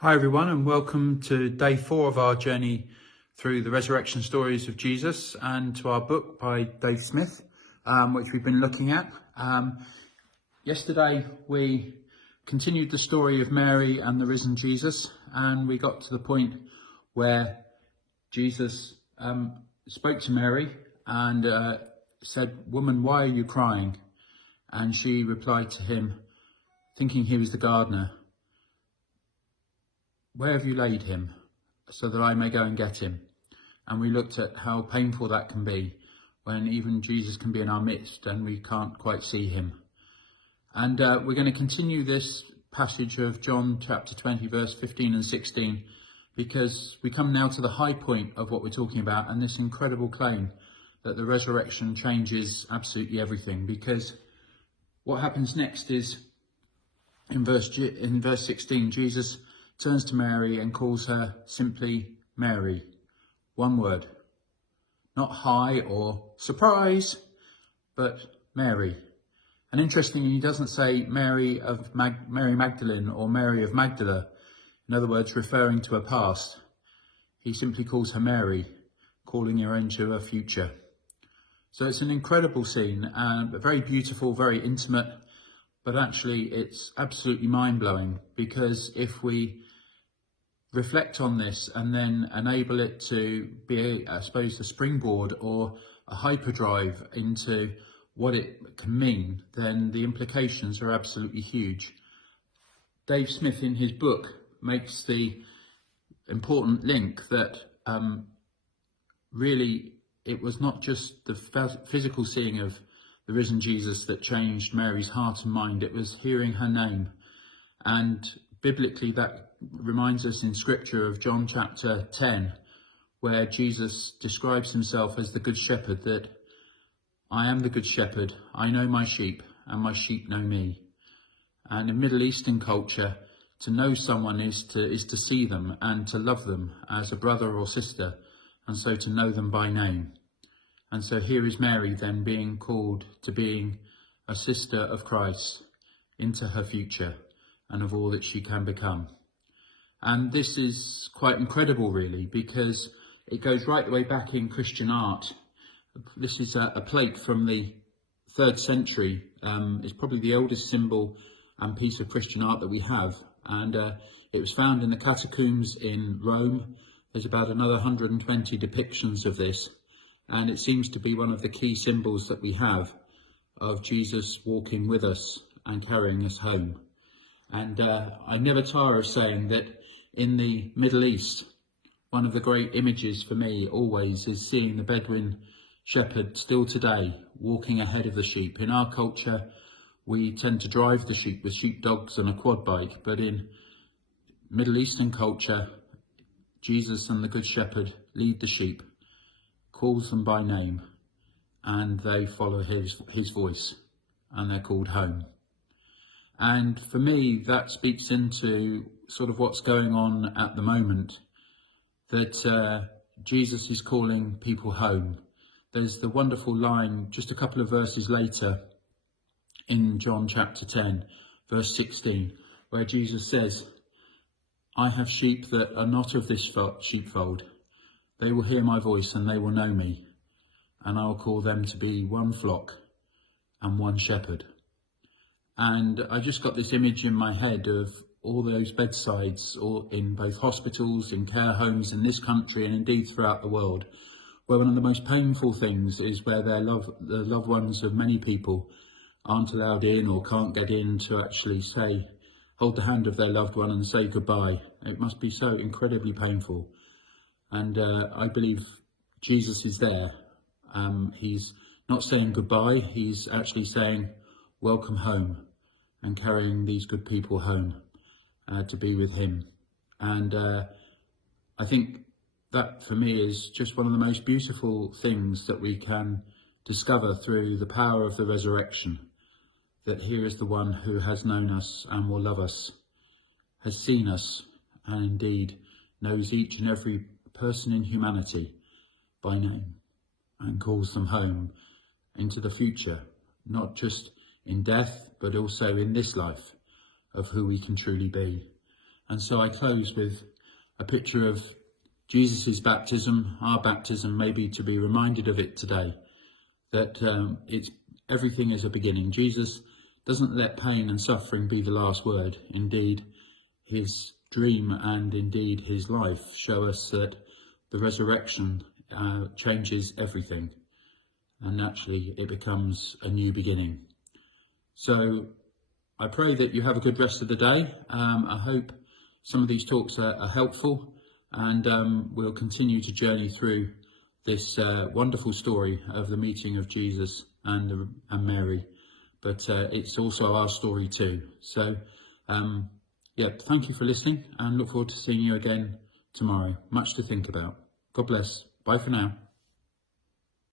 Hi everyone, and welcome to day 4 of our journey through the resurrection stories of Jesus and to our book by Dave Smith, which we've been looking at. Yesterday we continued the story of Mary and the risen Jesus, and we got to the point where Jesus spoke to Mary and said, "Woman, why are you crying?" And she replied to him, thinking he was the gardener, "Where have you laid him, so that I may go and get him?" And we looked at how painful that can be when even Jesus can be in our midst and we can't quite see him. And we're going to continue this passage of John chapter 20, verse 15 and 16, because we come now to the high point of what we're talking about, and this incredible claim that the resurrection changes absolutely everything. Because what happens next is, in verse 16, Jesus turns to Mary and calls her simply Mary. One word. Not hi or surprise, but Mary. And interestingly, he doesn't say Mary of Mary Magdalene or Mary of Magdala, in other words, referring to her past. He simply calls her Mary, calling her into her future. So it's an incredible scene, very beautiful, very intimate, but actually it's absolutely mind-blowing, because if we reflect on this and then enable it to be, I suppose, a springboard or a hyperdrive into what it can mean, then the implications are absolutely huge. Dave Smith in his book makes the important link that really it was not just the physical seeing of the risen Jesus that changed Mary's heart and mind, it was hearing her name. And biblically, that reminds us in scripture of John chapter 10, where Jesus describes himself as the good shepherd, that I am the good shepherd, I know my sheep and my sheep know me. And in Middle Eastern culture, to know someone is to see them and to love them as a brother or sister, and so to know them by name. And so here is Mary then being called to being a sister of Christ into her future and of all that she can become. And this is quite incredible, really, because it goes right the way back in Christian art. This is a plate from the 3rd century. It's probably the oldest symbol and piece of Christian art that we have. And it was found in the catacombs in Rome. There's about another 120 depictions of this. And it seems to be one of the key symbols that we have of Jesus walking with us and carrying us home. And I never tire of saying that in the Middle East, one of the great images for me always is seeing the Bedouin shepherd still today walking ahead of the sheep. In our culture, we tend to drive the sheep with sheepdogs and a quad bike, but in Middle Eastern culture, Jesus and the Good Shepherd lead the sheep, calls them by name, and they follow his voice, and they're called home. And for me, that speaks into sort of what's going on at the moment, that Jesus is calling people home. There's the wonderful line just a couple of verses later in John chapter 10, verse 16, where Jesus says, I have sheep that are not of this sheepfold. They will hear my voice and they will know me, and I will call them to be one flock and one shepherd. And I just got this image in my head of all those bedsides, or in both hospitals, in care homes in this country and indeed throughout the world, where one of the most painful things is where the loved ones of many people aren't allowed in or can't get in to actually hold the hand of their loved one and say goodbye. It must be so incredibly painful. And I believe Jesus is there. He's not saying goodbye, he's actually saying welcome home, and carrying these good people home to be with him. And I think that for me is just one of the most beautiful things that we can discover through the power of the resurrection, that here is the one who has known us and will love us, has seen us, and indeed knows each and every person in humanity by name, and calls them home into the future, not just in death, but also in this life, of who we can truly be. And so I close with a picture of Jesus' baptism, our baptism, maybe to be reminded of it today, that everything is a beginning. Jesus doesn't let pain and suffering be the last word. Indeed, his dream and indeed his life show us that the resurrection changes everything, and naturally it becomes a new beginning. So I pray that you have a good rest of the day. I hope some of these talks are helpful, and we'll continue to journey through this wonderful story of the meeting of Jesus and Mary, but it's also our story too. So yeah, thank you for listening, and look forward to seeing you again tomorrow. Much to think about. God bless. Bye for now.